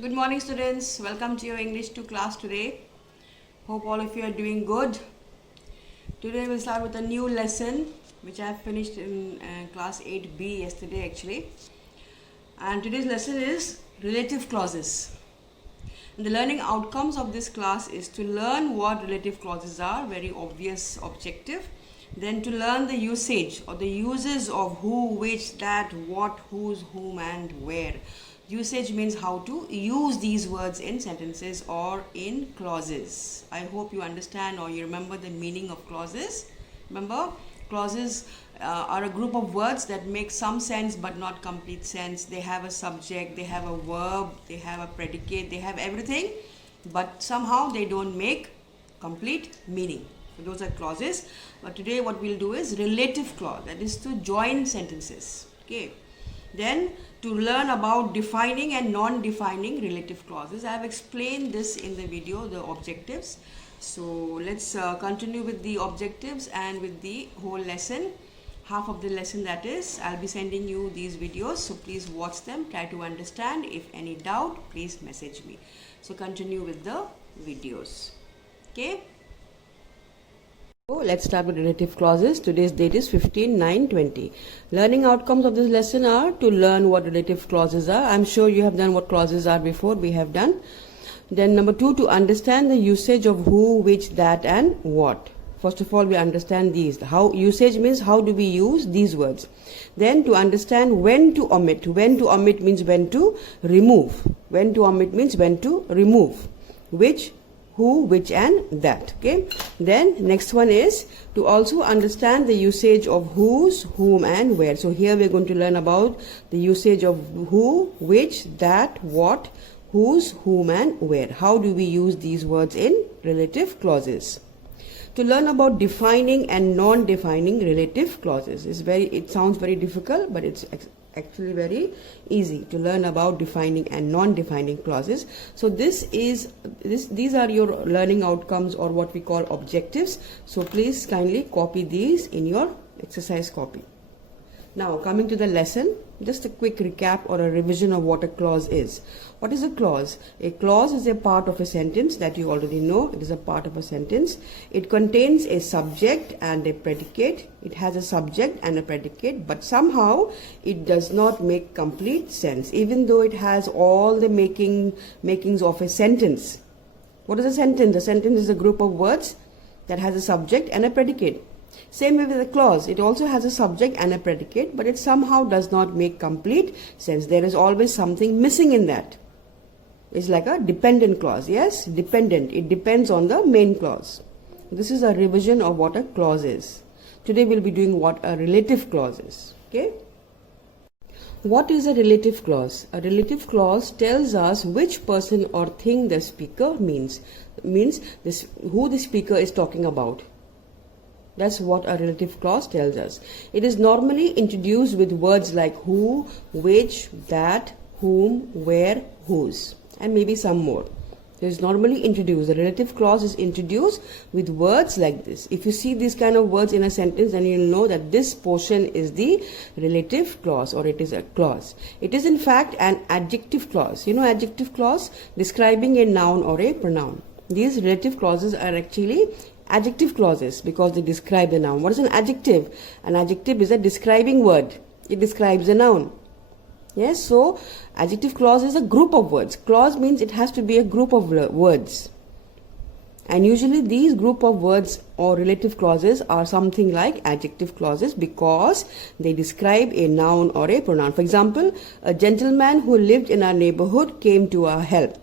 Good morning, students. Welcome to your English 2 class today. Hope all of you are doing good. Today we'll start with a new lesson which I have finished in class 8B yesterday actually. And today's lesson is relative clauses. And the learning outcomes of this class is to learn what relative clauses are, very obvious objective. Then to learn the usage or the uses of who, which, that, what, whose, whom and where. Usage means how to use these words in sentences or in clauses. I hope you understand or you remember the meaning of clauses. Remember, clauses are a group of words that make some sense but not complete sense. They have a subject, they have a verb, they have a predicate, they have everything, but somehow they don't make complete meaning. So those are clauses. But today what we'll do is relative clause, that is to join sentences. Okay. Then to learn about defining and non-defining relative clauses. I have explained this in the video, the objectives. So let's continue with the objectives and with the whole lesson. Half of the lesson, that is, I'll be sending you these videos. So please watch them, try to understand. If any doubt, please message me. So continue with the videos. Okay. So let's start with relative clauses. Today's date is 15/9/20. Learning outcomes of this lesson are to learn what relative clauses are. I'm sure you have done what clauses are before. We have done. Then number 2, to understand the usage of who, which, that and what. First of all, we understand these. How usage means how do we use these words. Then to understand when to omit. When to omit means when to remove. When to omit means when to remove. Which, who, which and that. Okay. Then next one is to also understand the usage of whose, whom and where. So here we're going to learn about the usage of who, which, that, what, whose, whom and where. How do we use these words in relative clauses? To learn about defining and non-defining relative clauses. It sounds very difficult, but it's actually very easy to learn about defining and non-defining clauses. So these are your learning outcomes, or what we call objectives. So please kindly copy these in your exercise copy. Now coming to the lesson, just a quick recap or a revision of what a clause is. What is a clause? A clause is a part of a sentence that you already know. It is a part of a sentence. It contains a subject and a predicate. It has a subject and a predicate, but somehow it does not make complete sense, even though it has all the makings of a sentence. What is a sentence? A sentence is a group of words that has a subject and a predicate. Same way with a clause. It also has a subject and a predicate, but it somehow does not make complete sense. There is always something missing in that. It's like a dependent clause. Yes, dependent. It depends on the main clause. This is a revision of what a clause is. Today we'll be doing what a relative clause is. Okay. What is a relative clause? A relative clause tells us which person or thing the speaker means. Means this, who the speaker is talking about. That's what a relative clause tells us. It is normally introduced with words like who, which, that, whom, where, whose, and maybe some more. It is normally introduced. The relative clause is introduced with words like this. If you see these kind of words in a sentence, then you'll know that this portion is the relative clause, or it is a clause. It is in fact an adjective clause. You know adjective clause? Describing a noun or a pronoun. These relative clauses are actually adjective clauses because they describe the noun. What is an adjective? An adjective is a describing word. It describes a noun. Yes, so adjective clause is a group of words. Clause means it has to be a group of words. And usually these group of words or relative clauses are something like adjective clauses because they describe a noun or a pronoun. For example, a gentleman who lived in our neighborhood came to our help.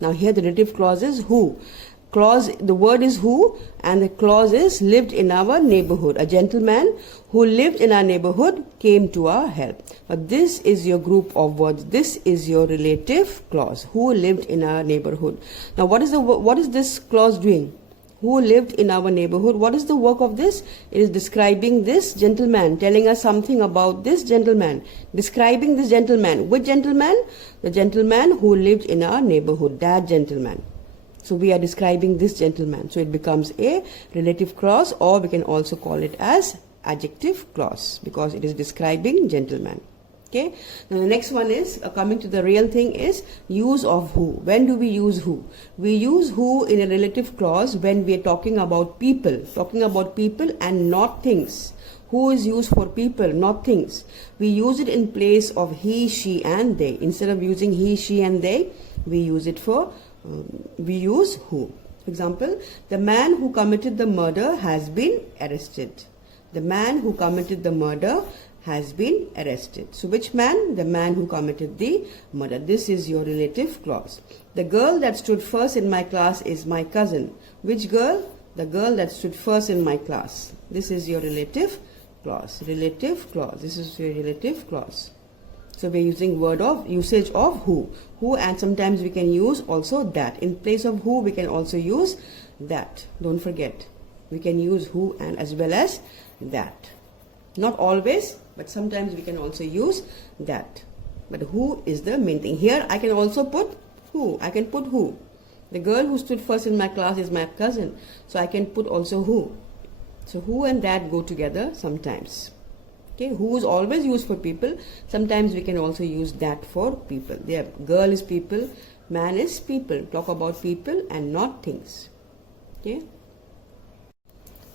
Now here the relative clause is who. Clause, the word is who, and the clause is lived in our neighborhood. A gentleman who lived in our neighborhood came to our help. But this is your group of words. This is your relative clause. Who lived in our neighborhood. Now what is this clause doing? Who lived in our neighborhood. What is the work of this? It is describing this gentleman, telling us something about this gentleman. Describing this gentleman. Which gentleman? The gentleman who lived in our neighborhood. That gentleman. So we are describing this gentleman. So it becomes a relative clause, or we can also call it as adjective clause because it is describing gentleman. Okay, now the next one is coming to the real thing is use of who. When do we use who? We use who in a relative clause when we are talking about people and not things. Who is used for people, not things. We use it in place of he, she and they. Instead of using he, she and they, we use it for, we use who. For example, the man who committed the murder has been arrested. The man who committed the murder has been arrested. So which man? The man who committed the murder. This is your relative clause. The girl that stood first in my class is my cousin. Which girl? The girl that stood first in my class. This is your relative clause. Relative clause. This is your relative clause. So we are using usage of who. Who, and sometimes we can use also that. In place of who, we can also use that. Don't forget. We can use who and as well as that. Not always, but sometimes we can also use that. But who is the main thing. Here I can also put who. I can put who. The girl who stood first in my class is my cousin. So I can put also who. So who and that go together sometimes. Okay, who is always used for people. Sometimes we can also use that for people. There, girl is people, man is people. Talk about people and not things. Okay.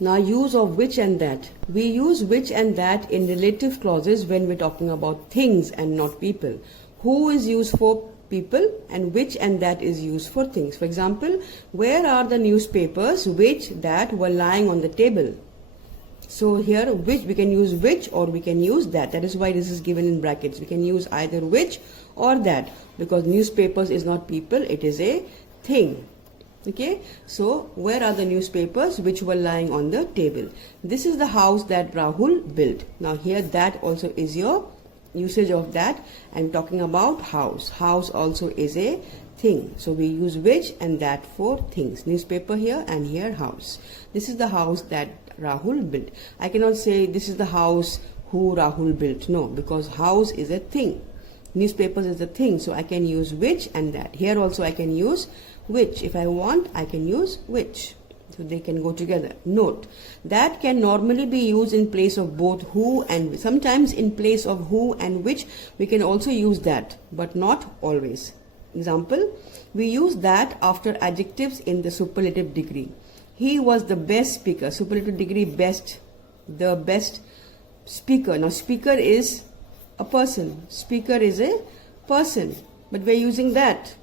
Now use of which and that. We use which and that in relative clauses when we're talking about things and not people. Who is used for people and which and that is used for things. For example, where are the newspapers which that were lying on the table? So here which, we can use which or we can use that. That is why this is given in brackets. We can use either which or that, because newspapers is not people, it is a thing. Okay, so where are the newspapers which were lying on the table? This is the house that Rahul built. Now here that also is your usage of that. I'm talking about house. House also is a thing. So we use which and that for things. Newspaper here and here house. This is the house that Rahul built. I cannot say this is the house who Rahul built. No, because house is a thing. Newspapers is a thing. So I can use which and that. Here also I can use which. If I want, I can use which. So they can go together. Note, that can normally be used in place of both who and which. Sometimes in place of who and which, we can also use that, but not always. Example, we use that after adjectives in the superlative degree. He was the best speaker. Superlative degree best, the best speaker. Now speaker is a person. Speaker is a person, but we're using that.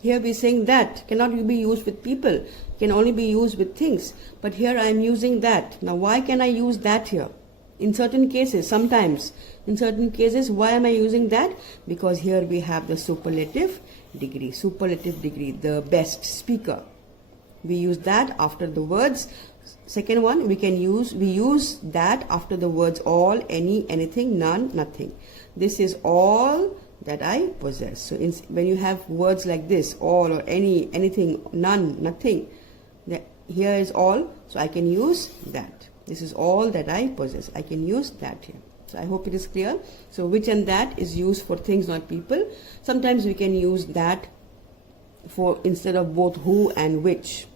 Here we're saying that cannot be used with people, can only be used with things. But here I am using that. Now why can I use that here? In certain cases, sometimes. In certain cases, why am I using that? Because here we have the superlative degree. Superlative degree, the best speaker. We use that after the words. Second one, we use that after the words all, any, anything, none, nothing. This is all that I possess. So when you have words like this, all or any, anything, none, nothing, here is all, so I can use that. This is all that I possess. I can use that here. So I hope it is clear. So which and that is used for things, not people. Sometimes we can use that for instead of both who and which,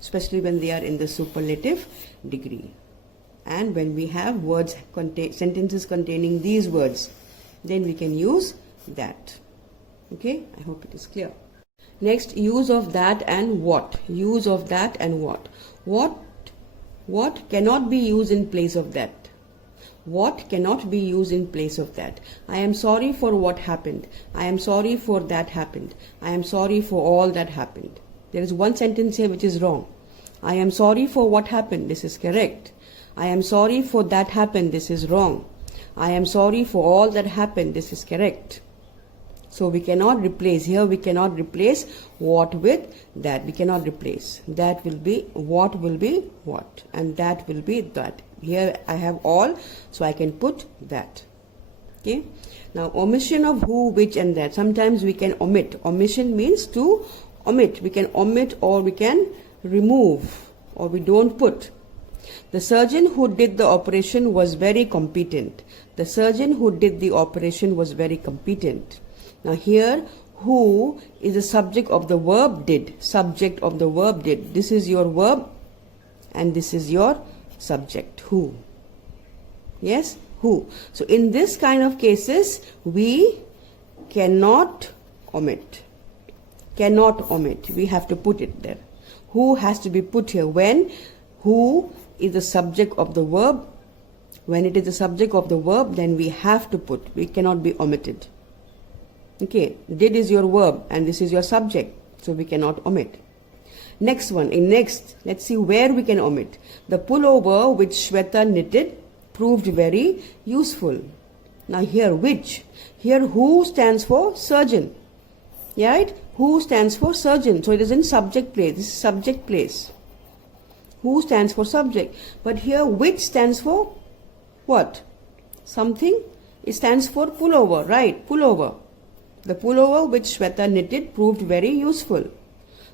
especially when they are in the superlative degree. And when we have words, sentences containing these words, then we can use that. Okay, I hope it is clear. Next, use of that and what. Use of that and what. What cannot be used in place of that. What cannot be used in place of that. I am sorry for what happened. I am sorry for that happened. I am sorry for all that happened. There is one sentence here which is wrong. I am sorry for what happened. This is correct. I am sorry for that happened. This is wrong. I am sorry for all that happened. This is correct. So we cannot replace. Here we cannot replace what with that. We cannot replace. That will be what will be what. And that will be that. Here I have all, so I can put that. Okay. Now omission of who, which and that. Sometimes we can omit. Omission means to omit. We can omit or we can remove or we don't put. The surgeon who did the operation was very competent. The surgeon who did the operation was very competent. Now here, who is the subject of the verb did. Subject of the verb did. This is your verb and this is your subject, who. Yes, Who. So in this kind of cases, we cannot omit. Cannot omit. We have to put it there. Who has to be put here when who is the subject of the verb. When it is the subject of the verb, then we have to put. We cannot be omitted. Okay, did is your verb and this is your subject, so we cannot omit. Next one, let's see where we can omit. The pullover which Shweta knitted proved very useful. Now here which, here who stands for surgeon, right? Who stands for surgeon, so it is in subject place. This is subject place. Who stands for subject, but here which stands for what? Something. It stands for pullover, right? Pullover. The pullover which Shweta knitted proved very useful.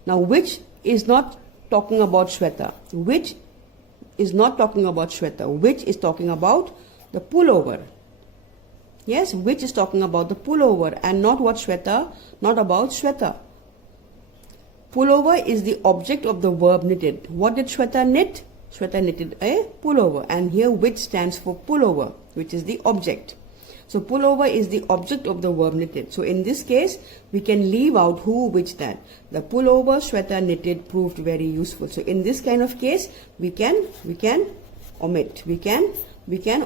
Now which is not talking about Shweta. Which is not talking about Shweta. Which is talking about the pullover. Yes, which is talking about the pullover and not what Shweta, not about Shweta. Pullover is the object of the verb knitted. What did Shweta knit? Shweta knitted a pullover, and here which stands for pullover, which is the object. So pullover is the object of the verb knitted. So in this case, we can leave out who, which, that. The pullover Shweta knitted proved very useful. So in this kind of case, we can omit. We can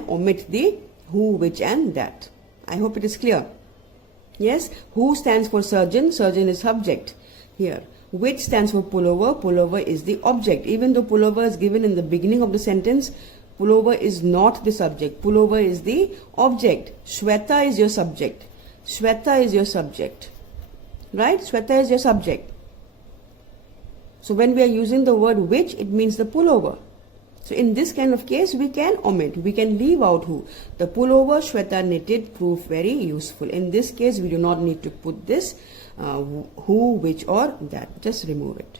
omit the who, which, and that. I hope it is clear. Yes, who stands for surgeon. Surgeon is subject here. Which stands for pullover. Pullover is the object. Even though pullover is given in the beginning of the sentence, pullover is not the subject. Pullover is the object. Shweta is your subject. Shweta is your subject. Right? Shweta is your subject. So when we are using the word which, it means the pullover. So in this kind of case, we can omit. We can leave out who. The pullover Shweta knitted proved very useful. In this case, we do not need to put this who, which, or that. Just remove it.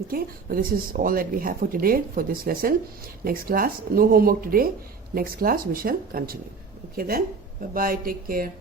Okay, so this is all that we have for today, for this lesson. Next class, no homework today. Next class we shall continue. Okay then, bye bye, take care.